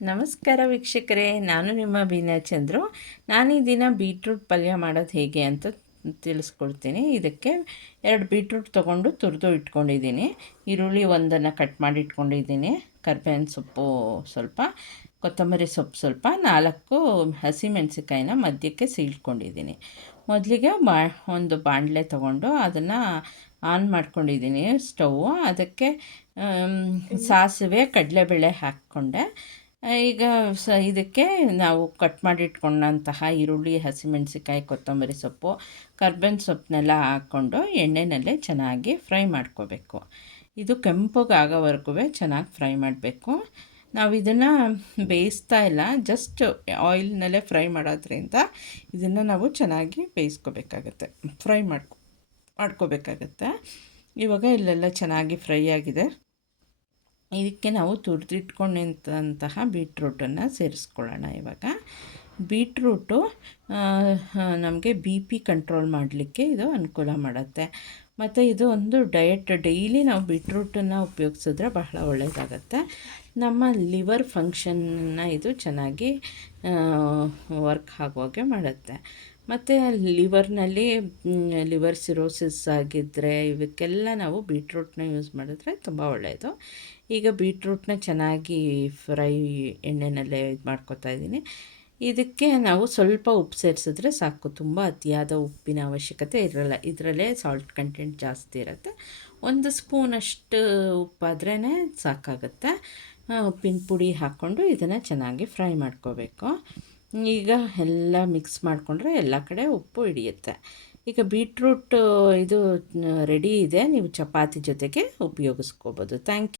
ನಮಸ್ಕಾರ ವೀಕ್ಷಕರೇ, ನಾನು ನಿಮ್ಮ ಬೀನಾ ಚಂದ್ರು. ನಾನು ಈ ದಿನ ಬೀಟ್ರೂಟ್ ಪಲ್ಯ ಮಾಡೋದು ಹೇಗೆ ಅಂತ ತಿಳಿಸ್ಕೊಡ್ತೀನಿ. ಇದಕ್ಕೆ 2 ಬೀಟ್ರೂಟ್ ತೊಗೊಂಡು ತುರಿದು ಇಟ್ಕೊಂಡಿದ್ದೀನಿ. ಈರುಳ್ಳಿ ಒಂದನ್ನು ಕಟ್ ಮಾಡಿ ಇಟ್ಕೊಂಡಿದ್ದೀನಿ. ಕರ್ಬೇವಿನ ಸೊಪ್ಪು ಸ್ವಲ್ಪ, ಕೊತ್ತಂಬರಿ ಸೊಪ್ಪು ಸ್ವಲ್ಪ, 4 ಹಸಿಮೆಣಸಿಕಾಯಿನ ಮಧ್ಯಕ್ಕೆ ಸೀಳ್ಕೊಂಡಿದ್ದೀನಿ. ಮೊದಲಿಗೆ ಒಂದು ಬಾಣಲೆ ತೊಗೊಂಡು ಅದನ್ನು ಆನ್ ಮಾಡ್ಕೊಂಡಿದ್ದೀನಿ ಸ್ಟವ್ವು. ಅದಕ್ಕೆ ಸಾಸಿವೆ ಕಡಲೆಬೇಳೆ ಹಾಕ್ಕೊಂಡೆ. ಈಗ ಇದಕ್ಕೆ ನಾವು ಕಟ್ ಮಾಡಿಟ್ಕೊಂಡಂತಹ ಈರುಳ್ಳಿ, ಹಸಿಮೆಣಸಿಕಾಯಿ, ಕೊತ್ತಂಬರಿ ಸೊಪ್ಪು, ಕರ್ಬೇವಿನ ಸೊಪ್ಪನ್ನೆಲ್ಲ ಹಾಕ್ಕೊಂಡು ಎಣ್ಣೆಯಲ್ಲೇ ಚೆನ್ನಾಗಿ ಫ್ರೈ ಮಾಡ್ಕೋಬೇಕು. ಇದು ಕೆಂಪಗಾಗೋವರೆಗೂ ಚೆನ್ನಾಗಿ ಫ್ರೈ ಮಾಡಬೇಕು. ನಾವು ಇದನ್ನು ಬೇಯಿಸ್ತಾ ಇಲ್ಲ, ಜಸ್ಟ್ ಆಯಿಲ್ನಲ್ಲೇ ಫ್ರೈ ಮಾಡೋದ್ರಿಂದ ಇದನ್ನು ನಾವು ಚೆನ್ನಾಗಿ ಬೇಯಿಸ್ಕೋಬೇಕಾಗತ್ತೆ, ಫ್ರೈ ಮಾಡ್ಕೋಬೇಕಾಗತ್ತೆ. ಇವಾಗ ಇಲ್ಲೆಲ್ಲ ಚೆನ್ನಾಗಿ ಫ್ರೈ ಆಗಿದೆ. ಇದಕ್ಕೆ ನಾವು ತುರಿದಿಟ್ಕೊಂಡಂತಹ ಬೀಟ್ರೂಟನ್ನು ಸೇರಿಸ್ಕೊಳ್ಳೋಣ. ಇವಾಗ ಬೀಟ್ರೂಟು ನಮಗೆ BP ಕಂಟ್ರೋಲ್ ಮಾಡಲಿಕ್ಕೆ ಇದು ಅನುಕೂಲ ಮಾಡುತ್ತೆ. ಮತ್ತು ಇದು ಒಂದು ಡೈಲಿ ನಾವು ಬೀಟ್ರೂಟನ್ನು ಉಪಯೋಗಿಸಿದ್ರೆ ಬಹಳ ಒಳ್ಳೆಯದಾಗತ್ತೆ. ನಮ್ಮ ಲಿವರ್ ಫಂಕ್ಷನ್ನ ಇದು ಚೆನ್ನಾಗಿ ವರ್ಕ್ ಆಗೋಗೆ ಮಾಡುತ್ತೆ. ಮತ್ತು ಲಿವರ್ ಸಿರೋಸಿಸ್ ಆಗಿದ್ದರೆ ಇವಕ್ಕೆಲ್ಲ ನಾವು ಬೀಟ್ರೂಟ್ನ ಯೂಸ್ ಮಾಡಿದ್ರೆ ತುಂಬ ಒಳ್ಳೆಯದು. ಈಗ ಬೀಟ್ರೂಟ್ನ ಚೆನ್ನಾಗಿ ಫ್ರೈ ಎಣ್ಣೆಯಲ್ಲೇ ಇದು ಮಾಡ್ಕೊತಾ ಇದ್ದೀನಿ. ಇದಕ್ಕೆ ನಾವು ಸ್ವಲ್ಪ ಉಪ್ಪು ಸೇರಿಸಿದ್ರೆ ಸಾಕು, ತುಂಬ ಅತಿಯಾದ ಉಪ್ಪಿನ ಅವಶ್ಯಕತೆ ಇರಲ್ಲ. ಇದರಲ್ಲೇ ಸಾಲ್ಟ್ ಕಂಟೆಂಟ್ ಜಾಸ್ತಿ ಇರುತ್ತೆ. 1 ಸ್ಪೂನಷ್ಟು ಉಪ್ಪಾದ್ರೇ ಸಾಕಾಗುತ್ತೆ. ಉಪ್ಪಿನ ಪುಡಿ ಹಾಕ್ಕೊಂಡು ಇದನ್ನು ಚೆನ್ನಾಗಿ ಫ್ರೈ ಮಾಡ್ಕೋಬೇಕು. ಈಗ ಎಲ್ಲ ಮಿಕ್ಸ್ ಮಾಡಿಕೊಂಡ್ರೆ ಎಲ್ಲ ಕಡೆ ಉಪ್ಪು ಹಿಡಿಯುತ್ತೆ. ಈಗ ಬೀಟ್ರೂಟ್ ಇದು ರೆಡಿ ಇದೆ. ನೀವು ಚಪಾತಿ ಜೊತೆಗೆ ಉಪಯೋಗಿಸ್ಕೋಬೋದು. Thank you.